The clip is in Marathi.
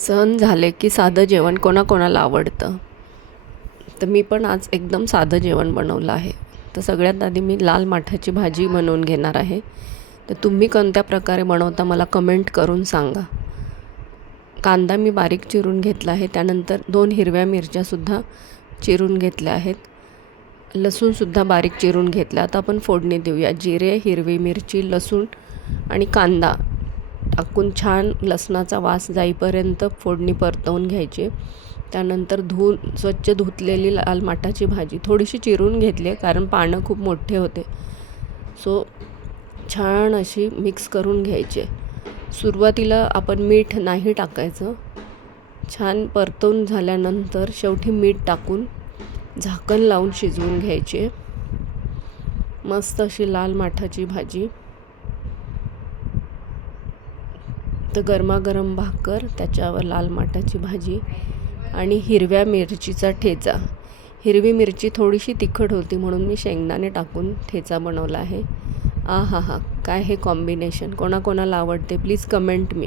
सण झाले की साधं जेवण कोणाकोणाला आवडतं. तर मी पण आज एकदम साधं जेवण बनवलं आहे. तर सगळ्यात आधी मी लाल माठाची भाजी बनवून घेणार आहे. तर तुम्ही कोणत्या प्रकारे बनवता मला कमेंट करून सांगा. कांदा मी बारीक चिरून घेतला आहे. त्यानंतर 2 हिरव्या मिरच्यासुद्धा चिरून घेतल्या आहेत. लसूणसुद्धा बारीक चिरून घेतला. आता आपण फोडणी देऊया. जिरे, हिरवी मिरची, लसूण आणि कांदा टाकून छान लसणाचा वास जाईपर्यंत फोडणी परतवून घ्यायची. त्यानंतर स्वच्छ धुतलेली लाल माठाची भाजी थोडीशी चिरून घेतली आहे, कारण पानं खूप मोठे होते. सो छान अशी मिक्स करून घ्यायची. सुरुवातीला आपण मीठ नाही टाकायचं. छान परतवून झाल्यानंतर शेवटी मीठ टाकून झाकण लावून शिजवून घ्यायचे. मस्त अशी लाल माठाची भाजी. तर गरमागरम भाकर, त्याच्यावर लाल माठाची भाजी आणि हिरव्या मिरचीचा ठेचा. हिरवी मिरची थोडीशी तिखट होती म्हणून मी शेंगदाणे टाकून ठेचा बनवला आहे. आहा हा, काय हे कॉम्बिनेशन! कोणाकोणाला आवडते प्लीज कमेंट मी.